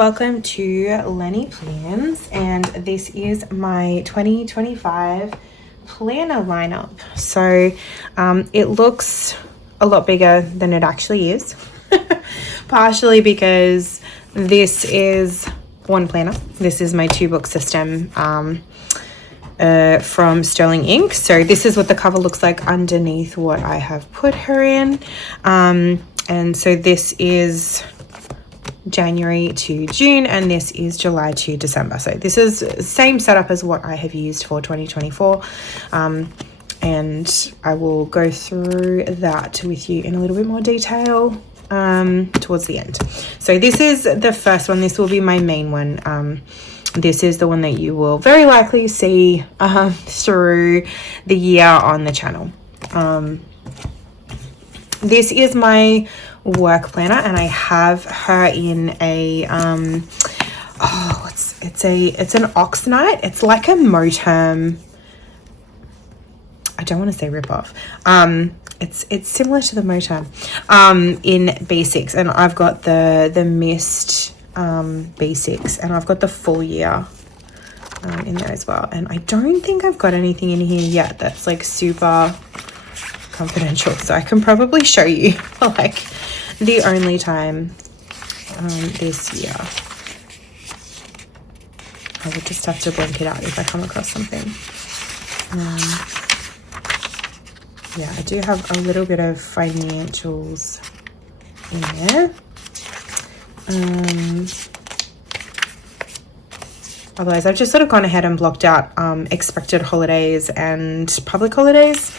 Welcome to Lenny Plans, and this is my 2025 planner lineup. So it looks a lot bigger than it actually is, partially because this is one planner. This is my 2-book system from Sterling Ink. So this is what the cover looks like underneath what I have put her in. And so this is January to June, and this is July to December. So this is same setup as what I have used for 2024, and I will go through that with you in a little bit more detail towards the end. So this is the first one. This will be my main one. This is the one that you will very likely see through the year on the channel. This is my work planner, and I have her in a it's an Oxnite. It's like a Moterm. I don't want to say rip-off. It's similar to the Moterm in B6, and I've got the Mist B6, and I've got the full year in there as well. And I don't think I've got anything in here yet that's like super confidential, so I can probably show you like the only time this year. I would just have to blink it out if I come across something. Yeah, I do have a little bit of financials in there. Otherwise, I've just sort of gone ahead and blocked out expected holidays and public holidays.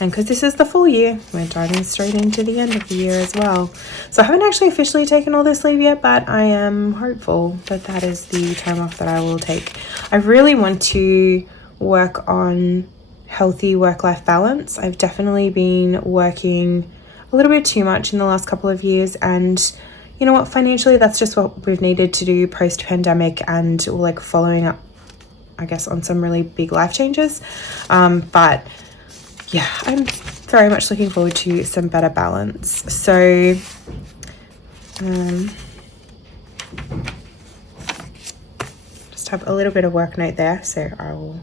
And because this is the full year, we're diving straight into the end of the year as well. So I haven't actually officially taken all this leave yet, but I am hopeful that that is the time off that I will take. I really want to work on healthy work-life balance. I've definitely been working a little bit too much in the last couple of years, and you know what, financially that's just what we've needed to do post-pandemic, and like following up, I guess, on some really big life changes. But yeah, I'm very much looking forward to some better balance. So just have a little bit of work note there, so I will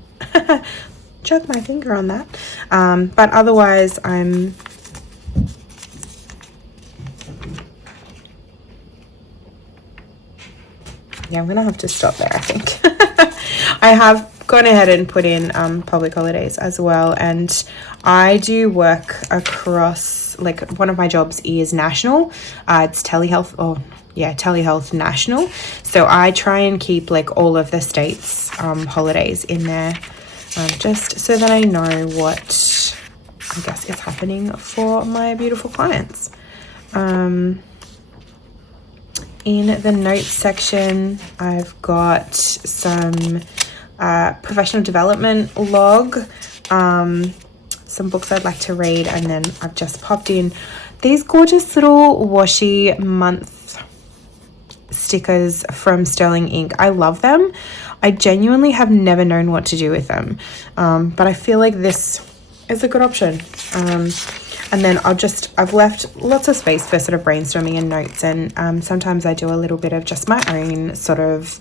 choke my finger on that. But otherwise I'm gonna have to stop there, I think. I have gone ahead and put in public holidays as well, and I do work across, like, one of my jobs is national. It's telehealth, telehealth national. So I try and keep like all of the states holidays in there, just so that I know what I guess is happening for my beautiful clients. In the notes section, I've got some professional development log, some books I'd like to read, and then I've just popped in these gorgeous little washi month stickers from Sterling Ink. I love them. I genuinely have never known what to do with them, but I feel like this is a good option. And then I've left lots of space for sort of brainstorming and notes, and sometimes I do a little bit of just my own sort of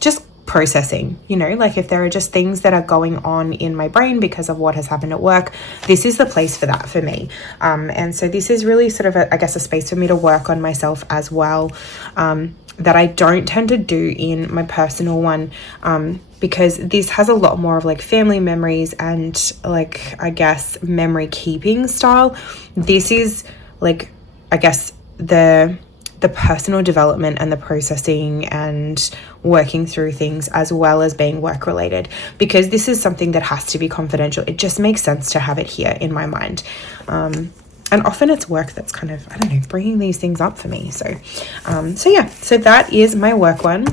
just processing, you know, like if there are just things that are going on in my brain because of what has happened at work, this is the place for that for me. And so this is really sort of a space for me to work on myself as well, that I don't tend to do in my personal one, because this has a lot more of like family memories and like, I guess, memory keeping style. This is like, I guess, the personal development and the processing and working through things, as well as being work related, because this is something that has to be confidential. It just makes sense to have it here in my mind. And often it's work that's kind of, I don't know, bringing these things up for me. So that is my work one.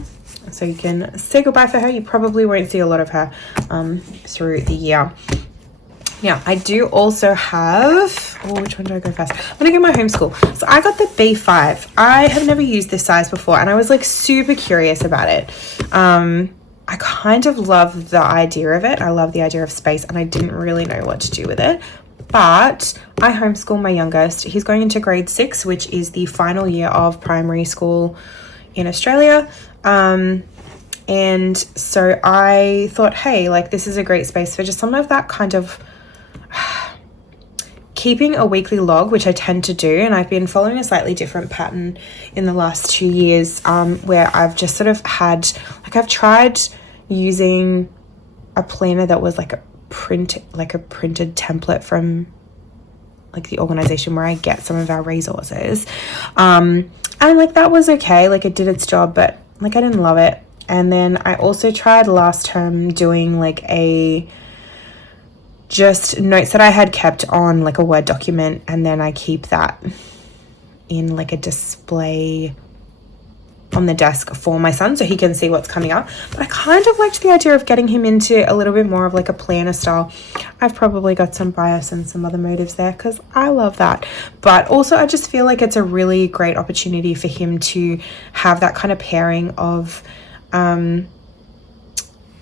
So you can say goodbye for her. You probably won't see a lot of her through the year. Now, I do also have, which one do I go first? I'm going to go my homeschool. So I got the B5. I have never used this size before, and I was like super curious about it. I kind of love the idea of it. I love the idea of space, and I didn't really know what to do with it. but I homeschool my youngest. He's going into grade 6, which is the final year of primary school in Australia. And so I thought, hey, like this is a great space for just some of that kind of keeping a weekly log, which I tend to do. And I've been following a slightly different pattern in the last 2 years, where I've just sort of had, like I've tried using a planner that was like a printed template from like the organization where I get some of our resources. And like that was okay, like it did its job, but like I didn't love it. And then I also tried last term doing like just notes that I had kept on like a Word document, and then I keep that in like a display on the desk for my son so he can see what's coming up. But I kind of liked the idea of getting him into a little bit more of like a planner style. I've probably got some bias and some other motives there because I love that, but also I just feel like it's a really great opportunity for him to have that kind of pairing of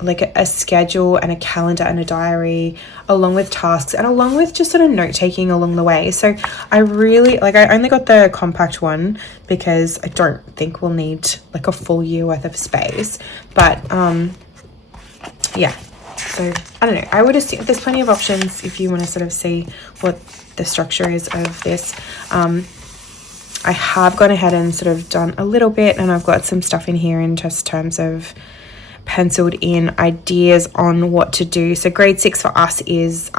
like a schedule and a calendar and a diary, along with tasks and along with just sort of note taking along the way. So I really like, I only got the compact one because I don't think we'll need like a full year worth of space, but yeah, so I don't know, I would assume there's plenty of options if you want to sort of see what the structure is of this. I have gone ahead and sort of done a little bit, and I've got some stuff in here in just terms of penciled in ideas on what to do. So grade 6 for us is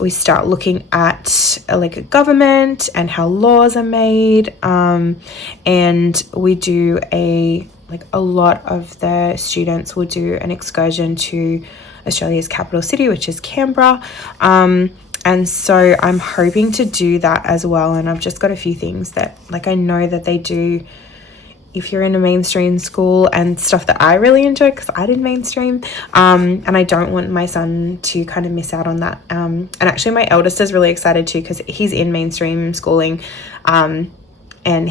we start looking at like a government and how laws are made, and we do a lot of the students will do an excursion to Australia's capital city, which is Canberra, and so I'm hoping to do that as well. And I've just got a few things that like I know that they do if you're in a mainstream school, and stuff that I really enjoy because I did mainstream, and I don't want my son to kind of miss out on that. And actually my eldest is really excited too because he's in mainstream schooling, and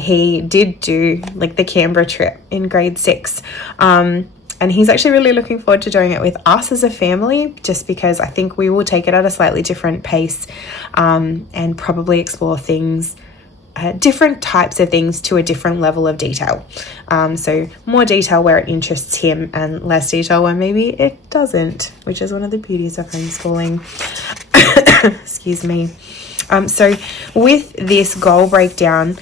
he did do like the Canberra trip in grade 6, and he's actually really looking forward to doing it with us as a family, just because I think we will take it at a slightly different pace, and probably explore things, different types of things to a different level of detail. So more detail where it interests him and less detail where maybe it doesn't, which is one of the beauties of homeschooling. Excuse me. So with this goal breakdown,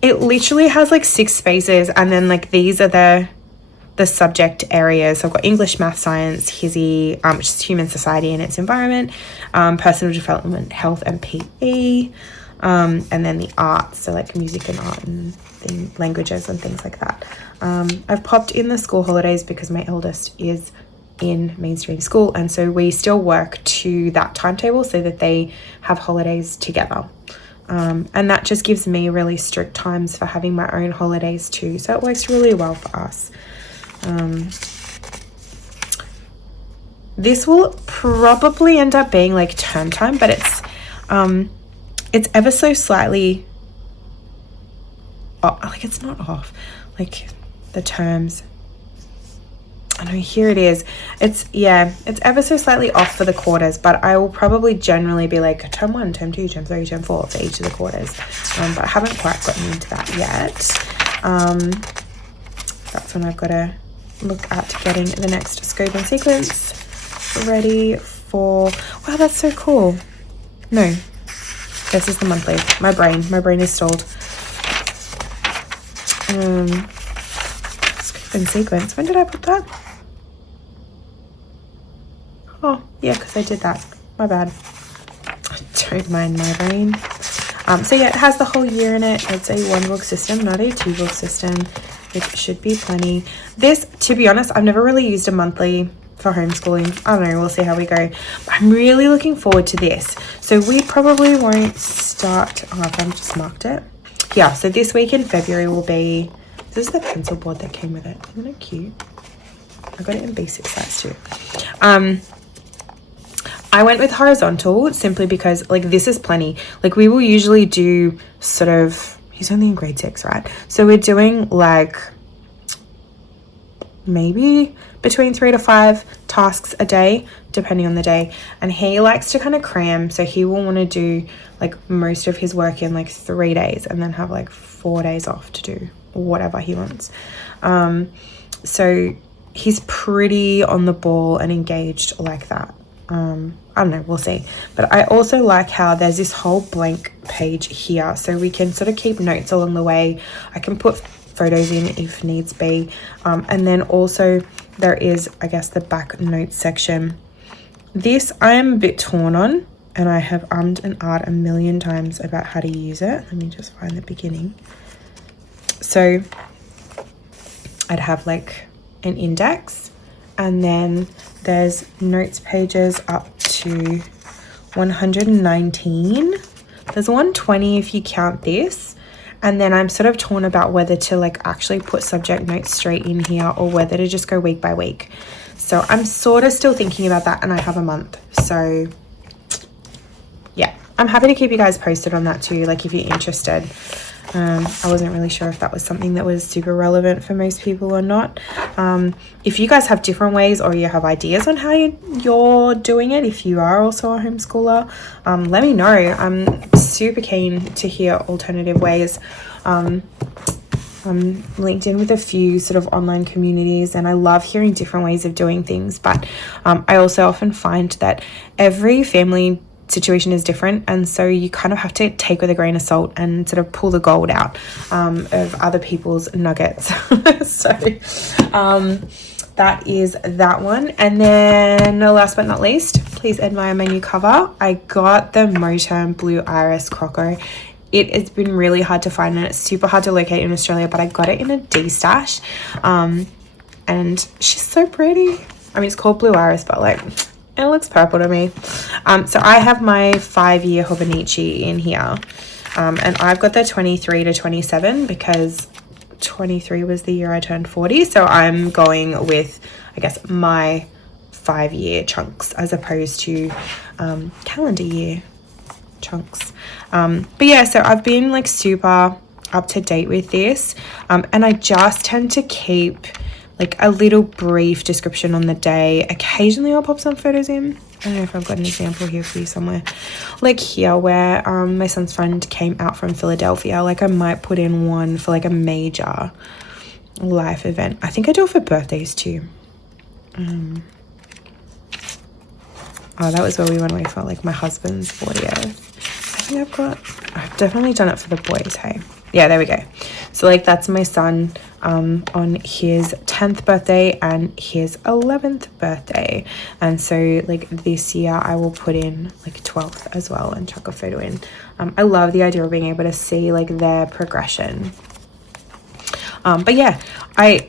it literally has like 6 spaces, and then like these are the subject areas. So I've got English, math, science, HISI, which is human society and its environment, personal development, health and PE, and then the arts, so like music and art and languages and things like that. I've popped in the school holidays because my eldest is in mainstream school, and so we still work to that timetable so that they have holidays together. And that just gives me really strict times for having my own holidays too, so it works really well for us. This will probably end up being like term time, but it's ever so slightly like it's not off, like the terms. I know, here it is. It's ever so slightly off for the quarters, but I will probably generally be like term 1, term 2, term 3, term 4 for each of the quarters. But I haven't quite gotten into that yet. That's when I've got to look at getting the next scope and sequence ready for. Wow, that's so cool. No, this is the monthly. My brain is stalled. Scope and sequence, when did I put that? Oh yeah, because I did that, my bad. Don't mind my brain. So yeah, it has the whole year in it. It's a 1-book system, not a 2-book system. It should be plenty. This, to be honest, I've never really used a monthly for homeschooling. I don't know, we'll see how we go. I'm really looking forward to this. So we probably won't start, I've just marked it. Yeah, so this week in February will be, this is the pencil board that came with it. Isn't it cute? I got it in basic size too. I went with horizontal simply because like this is plenty. Like we will usually do sort of, he's only in grade 6, right? So we're doing like maybe between 3 to 5 tasks a day depending on the day. And he likes to kind of cram, so he will want to do like most of his work in like 3 days and then have like 4 days off to do whatever he wants. So he's pretty on the ball and engaged like that. I don't know, we'll see. But I also like how there's this whole blank page here, so we can sort of keep notes along the way. I can put photos in if needs be, and then also there is, I guess, the back notes section. This I am a bit torn on, and I have ummed and ahed a million times about how to use it. Let me just find the beginning. So I'd have like an index, and then there's notes pages up to 119. There's 120 if you count this. And then I'm sort of torn about whether to like actually put subject notes straight in here or whether to just go week by week. So I'm sort of still thinking about that, and I have a month. So yeah, I'm happy to keep you guys posted on that too, like if you're interested. I wasn't really sure if that was something that was super relevant for most people or not. If you guys have different ways or you have ideas on how you're doing it, if you are also a homeschooler, let me know. I'm super keen to hear alternative ways. I'm linked in with a few sort of online communities, and I love hearing different ways of doing things. But I also often find that every family situation is different, and so you kind of have to take with a grain of salt and sort of pull the gold out of other people's nuggets. So that is that one. And then last but not least, please admire my new cover. I got the Moterm Blue Iris Croco. It has been really hard to find, and it's super hard to locate in Australia, but I got it in a D-stash, and she's so pretty. I mean, it's called Blue Iris, but like, it looks purple to me. So I have my 5-year Hobonichi in here, and I've got the 23 to 27 because 23 was the year I turned 40. So I'm going with, I guess, my 5-year chunks as opposed to calendar year chunks. But yeah, so I've been like super up to date with this, and I just tend to keep like a little brief description on the day. Occasionally I'll pop some photos in. I don't know if I've got an example here for you somewhere. Like here where my son's friend came out from Philadelphia. Like I might put in one for like a major life event. I think I do it for birthdays too. Oh, that was where we went away for like my husband's 40th. I think I've definitely done it for the boys, hey? Yeah, there we go. So like that's my son on his 10th birthday and his 11th birthday. And so like this year I will put in like 12th as well and chuck a photo in. I love the idea of being able to see like their progression. But yeah, I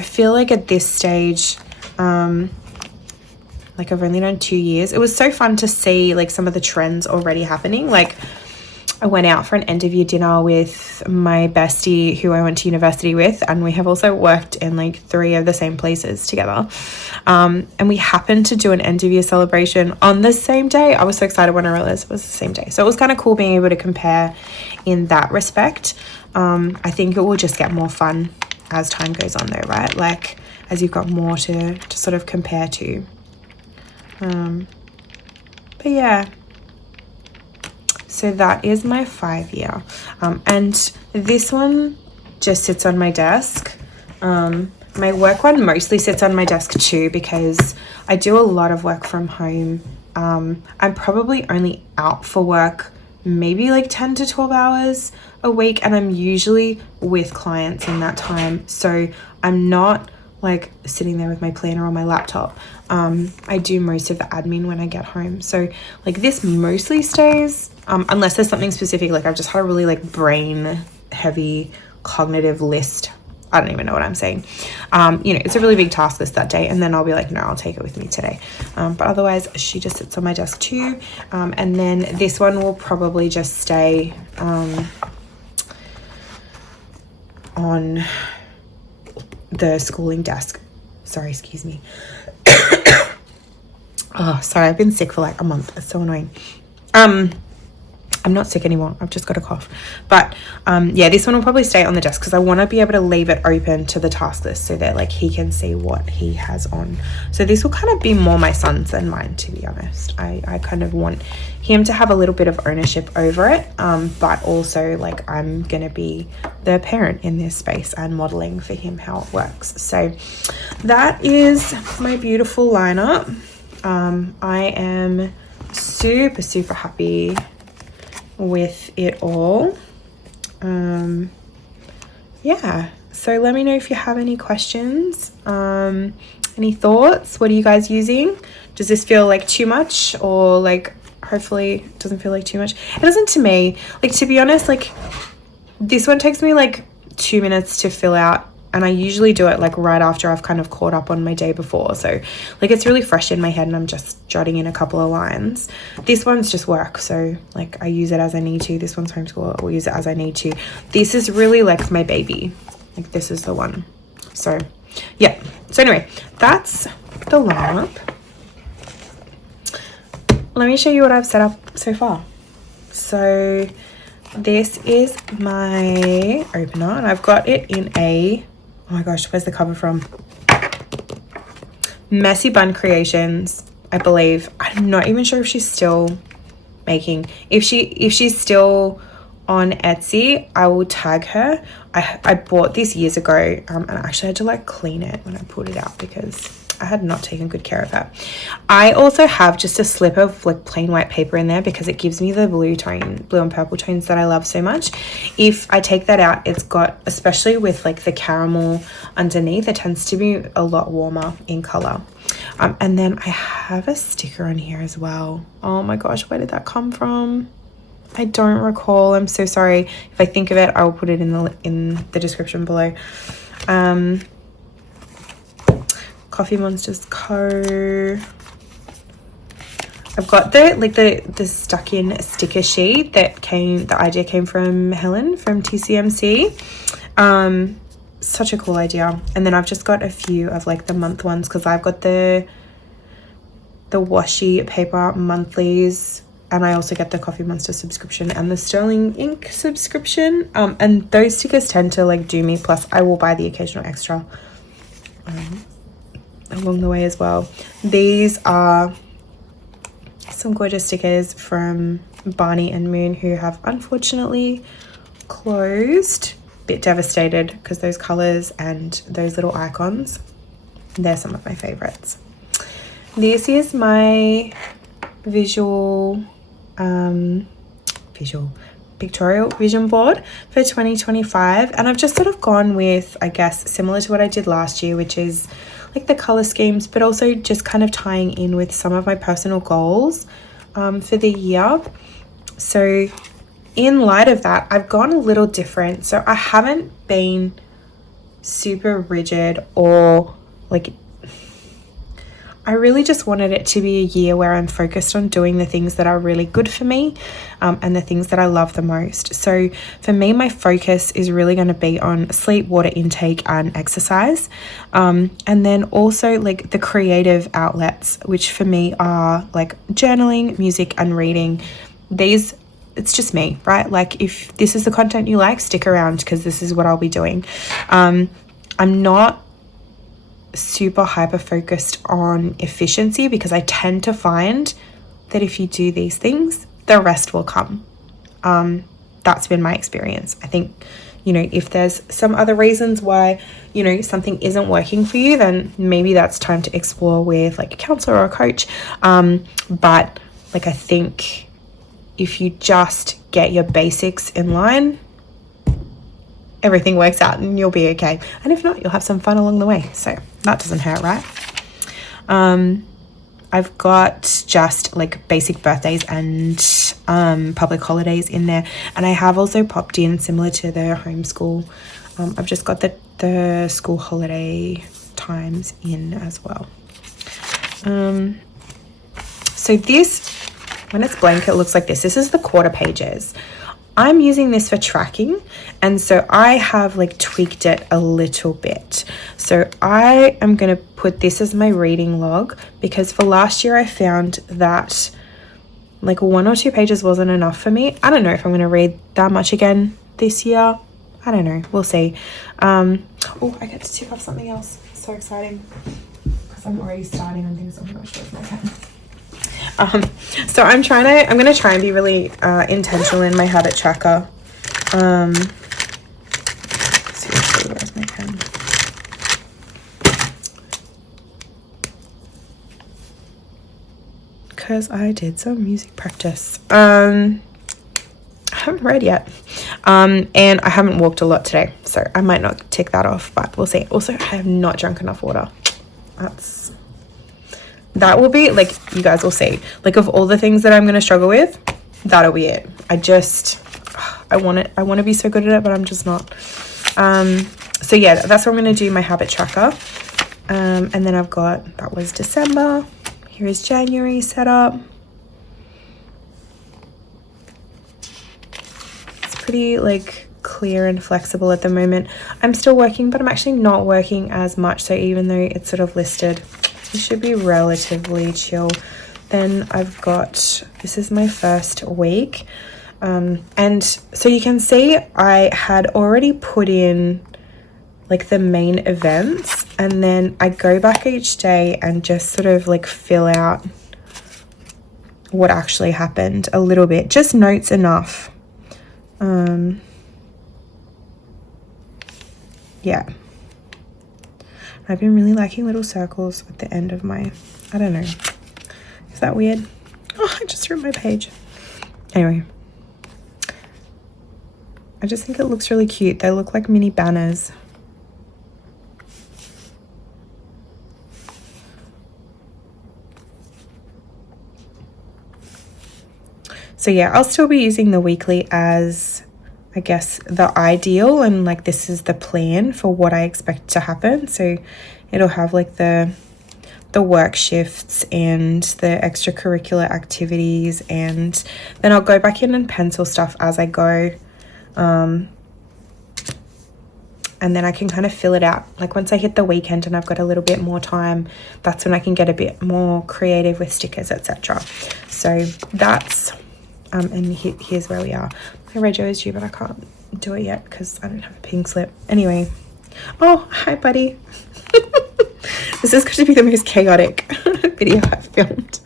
feel like at this stage, like I've only done 2 years. It was so fun to see like some of the trends already happening. Like I went out for an end of year dinner with my bestie who I went to university with, and we have also worked in like 3 of the same places together. And we happened to do an end of year celebration on the same day. I was so excited when I realized it was the same day. So it was kind of cool being able to compare in that respect. I think it will just get more fun as time goes on though, right? Like as you've got more to sort of compare to. But yeah. So that is my 5-year. And this one just sits on my desk. My work one mostly sits on my desk too because I do a lot of work from home. I'm probably only out for work maybe like 10 to 12 hours a week, and I'm usually with clients in that time. So I'm not like sitting there with my planner on my laptop. I do most of the admin when I get home. So like this mostly stays, unless there's something specific, like I've just had a really like brain heavy cognitive list. I don't even know what I'm saying. You know, it's a really big task list that day, and then I'll be like, no, I'll take it with me today. But otherwise she just sits on my desk too. And then this one will probably just stay on the schooling desk. Sorry, excuse me. Oh, sorry, I've been sick for like a month. It's so annoying. I'm not sick anymore. I've just got a cough. But yeah, this one will probably stay on the desk because I want to be able to leave it open to the task list so that like he can see what he has on. So this will kind of be more my son's than mine, to be honest. I kind of want him to have a little bit of ownership over it, but also like I'm going to be the parent in this space and modeling for him how it works. So that is my beautiful lineup. I am super happy with it all. Yeah, so let me know if you have any questions, any thoughts. What are you guys using? Does this feel like too much, or like hopefully it doesn't feel like too much? It doesn't to me. Like, to be honest, like this one takes me like 2 minutes to fill out, and I usually do it like right after I've kind of caught up on my day before. So like it's really fresh in my head and I'm just jotting in a couple of lines. This one's just work. So like I use it as I need to. This one's homeschool. I'll use it as I need to. This is really like my baby. Like this is the one. So yeah. So anyway, that's the lineup. Let me show you what I've set up so far. So this is my opener and I've got it in a, oh my gosh, where's the cover from? Messy Bun Creations, I believe. I'm not even sure if she's still making. If she's still on Etsy, I will tag her. I bought this years ago, and I actually had to like clean it when I pulled it out because I had not taken good care of it. I also have just a slip of like plain white paper in there because it gives me the blue and purple tones that I love so much. If I take that out, it's got, especially with like the caramel underneath, it tends to be a lot warmer in color. And then I have a sticker on here as well. Oh my gosh, where did that come from? I don't recall. I'm so sorry. If I think of it, I will put it in the description below. Coffee Monsterz Co. I've got the stuck in sticker sheet the idea came from Helen from TCMC. Such a cool idea. And then I've just got a few of like the month ones because I've got the washi paper monthlies, and I also get the Coffee Monsterz subscription and the Sterling ink subscription. And those stickers tend to like do me, plus I will buy the occasional extra along the way as well. These are some gorgeous stickers from Barney and Moon, who have unfortunately closed. Bit devastated because those colors and those little icons, they're some of my favorites. This is my pictorial vision board for 2025, and I've just sort of gone with, I guess, similar to what I did last year, which is like the color schemes, but also just kind of tying in with some of my personal goals for the year. So in light of that, I've gone a little different. So I haven't been super rigid, or like, I really just wanted it to be a year where I'm focused on doing the things that are really good for me, and the things that I love the most. So for me, my focus is really going to be on sleep, water intake, and exercise. And then also like the creative outlets, which for me are like journaling, music, and reading. These, it's just me, right? Like if this is the content you like, stick around because this is what I'll be doing. I'm not super hyper focused on efficiency because I tend to find that if you do these things, the rest will come. That's been my experience. I think, you know, if there's some other reasons why, you know, something isn't working for you, then maybe that's time to explore with like a counselor or a coach. But like, I think if you just get your basics in line, everything works out and you'll be okay. And if not, you'll have some fun along the way. So that doesn't hurt, right? I've got just like basic birthdays and public holidays in there. And I have also popped in, similar to the homeschool, I've just got the school holiday times in as well. So this, when it's blank, it looks like this. This is the quarter pages. I'm using this for tracking, and so I have like tweaked it a little bit. So I am going to put this as my reading log because for last year I found that Like 1 or 2 pages wasn't enough for me. I don't know if I'm going to read that much again this year. I don't know. We'll see. Oh, I get to tick off something else. So exciting. Because I'm already starting on things. Oh my gosh, where's my pen? So I'm going to try and be really intentional in my habit tracker. Seriously, where's my pen? Because I did some music practice. I haven't read yet. And I haven't walked a lot today, so I might not tick that off, but we'll see. Also, I have not drunk enough water. That will be, like, you guys will see. Like, of all the things that I'm going to struggle with, that'll be it. I want to be so good at it, but I'm just not. So yeah, that's what I'm going to do, my habit tracker. And then I've got, that was December. Here is January set up. It's pretty like clear and flexible at the moment. I'm still working, but I'm actually not working as much. So even though it's sort of listed, it should be relatively chill. Then I've got, this is my first week. And so you can see I had already put in like the main events, and then I go back each day and just sort of like fill out what actually happened a little bit, just notes enough. Yeah, I've been really liking little circles at the end of my, I don't know, is that weird? Oh, I just wrote my page. Anyway, I just think it looks really cute. They look like mini banners. So yeah, I'll still be using the weekly as, I guess, the ideal, and like this is the plan for what I expect to happen. So it'll have like the work shifts and the extracurricular activities, and then I'll go back in and pencil stuff as I go. And then I can kind of fill it out. Like once I hit the weekend and I've got a little bit more time, that's when I can get a bit more creative with stickers, etc. So that's and here's where we are. My rego is due, but I can't do it yet because I don't have a pink slip. Anyway, oh hi buddy. This is going to be the most chaotic video I've filmed.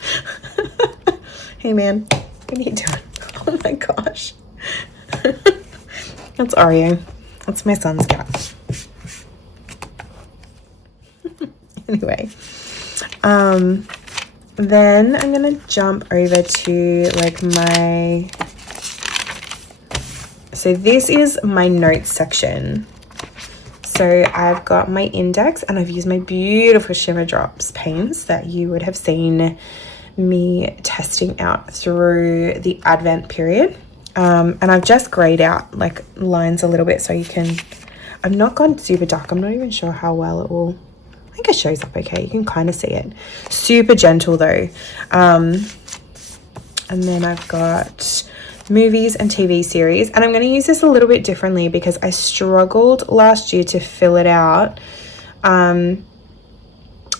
Hey man, what are you doing? Oh my gosh. That's Oreo. That's my son's cat. Anyway, then I'm gonna jump over to like my, so this is my notes section. So I've got my index and I've used my beautiful Shimmer drops paints that you would have seen me testing out through the Advent period. And I've just grayed out like lines a little bit so you can, I've not gone super dark. I'm not even sure how well it will, I think it shows up okay. You can kind of see it. Super gentle though. And then I've got movies and TV series. And I'm going to use this a little bit differently because I struggled last year to fill it out.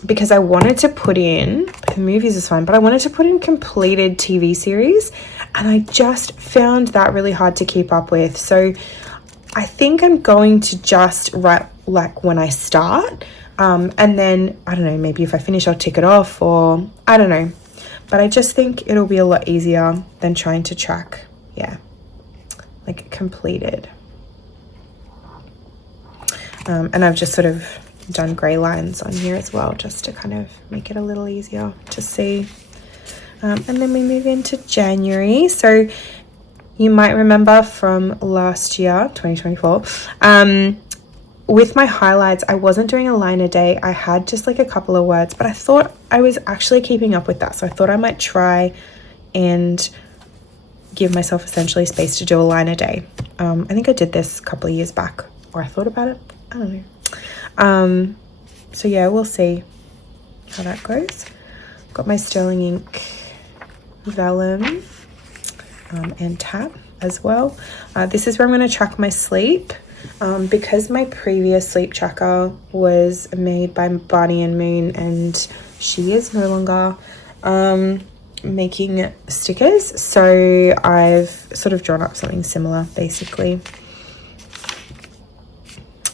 Because I wanted to put in, the movies is fine, but I wanted to put in completed TV series. And I just found that really hard to keep up with. So I think I'm going to just write like when I start. And then, I don't know, maybe if I finish, I'll tick it off, or I don't know. But I just think it'll be a lot easier than trying to track, yeah, like completed. And I've just sort of done grey lines on here as well, just to kind of make it a little easier to see. And then we move into January. So you might remember from last year, 2024, with my highlights, I wasn't doing a line a day. I had just like a couple of words, but I thought I was actually keeping up with that. So I thought I might try and give myself essentially space to do a line a day. I think I did this a couple of years back, or I thought about it. I don't know. So yeah, we'll see how that goes. Got my Sterling ink vellum and tap as well. This is where I'm going to track my sleep. Because my previous sleep tracker was made by Barney and Moon and she is no longer, making stickers, so I've sort of drawn up something similar basically.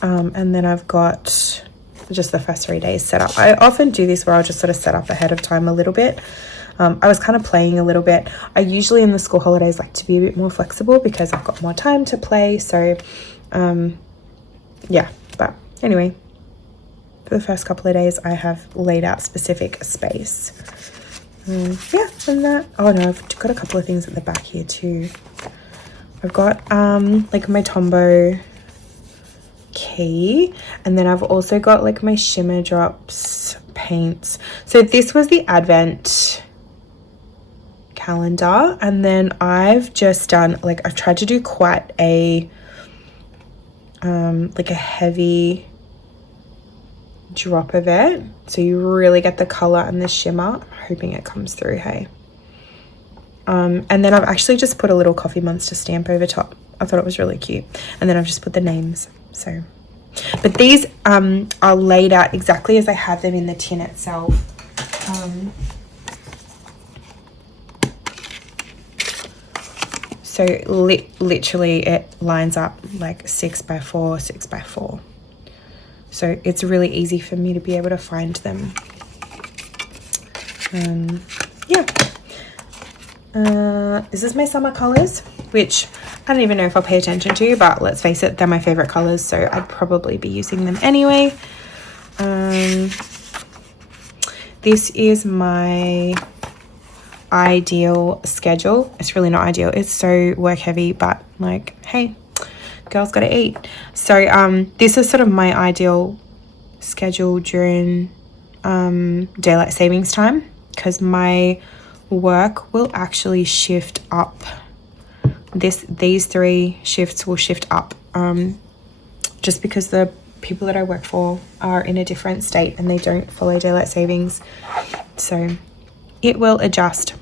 And then I've got just the first 3 days set up. I often do this where I'll just sort of set up ahead of time a little bit. I was kind of playing a little bit. I usually in the school holidays like to be a bit more flexible because I've got more time to play. So yeah, but anyway, for the first couple of days I have laid out specific space. Yeah, and that, oh no, I've got a couple of things at the back here too. I've got like my Tombow key, and then I've also got like my Shimmer drops paints. So this was the Advent calendar, and then I've just done like, I've tried to do quite a like a heavy drop of it, so you really get the color and the shimmer. I'm hoping it comes through, hey. And then I've actually just put a little Coffee Monsterz stamp over top. I thought it was really cute, and then I've just put the names. So, but these are laid out exactly as I have them in the tin itself. So literally it lines up like 6 by 4, 6 by 4. So it's really easy for me to be able to find them. Yeah. This is my summer colors, which I don't even know if I'll pay attention to, but let's face it, they're my favorite colors, so I'd probably be using them anyway. This is my ideal schedule. It's really not ideal, it's so work heavy, but like, hey, girls gotta eat. So this is sort of my ideal schedule during daylight savings time, because my work will actually shift up. These 3 shifts will shift up just because the people that I work for are in a different state and they don't follow daylight savings, so it will adjust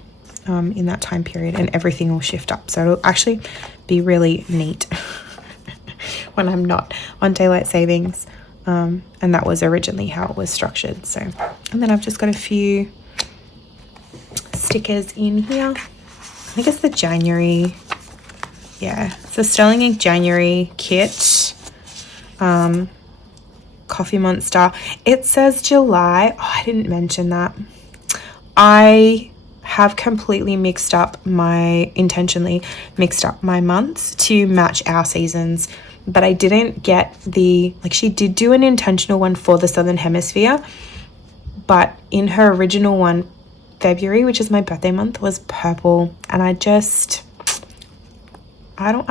in that time period, and everything will shift up. So it'll actually be really neat when I'm not on daylight savings, and that was originally how it was structured. So, and then I've just got a few stickers in here. I think it's the January, yeah, it's the Sterling Ink January kit. Coffee Monster. It says July. Oh, I didn't mention that. I have completely intentionally mixed up my months to match our seasons, but I didn't get like, she did do an intentional one for the Southern Hemisphere, but in her original one, February, which is my birthday month, was purple, and I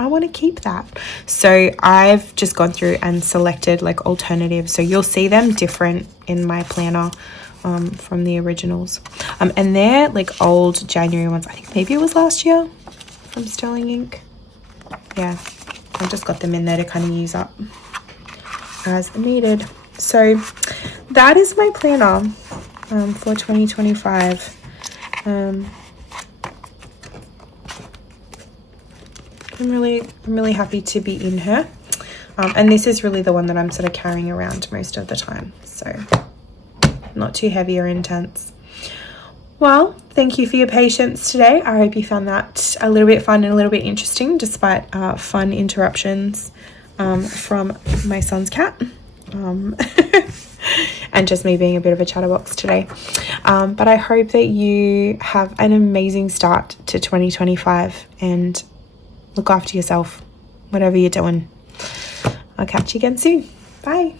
want to keep that. So I've just gone through and selected like alternatives. So you'll see them different in my planner from the originals. And they're like old January ones. I think maybe it was last year from Sterling Ink. Yeah, I've just got them in there to kind of use up as needed. So that is my planner for 2025. I'm really happy to be in her, and this is really the one that I'm sort of carrying around most of the time, so not too heavy or intense. Well, thank you for your patience today. I hope you found that a little bit fun and a little bit interesting, despite fun interruptions from my son's cat and just me being a bit of a chatterbox today. But I hope that you have an amazing start to 2025 and look after yourself, whatever you're doing. I'll catch you again soon. Bye.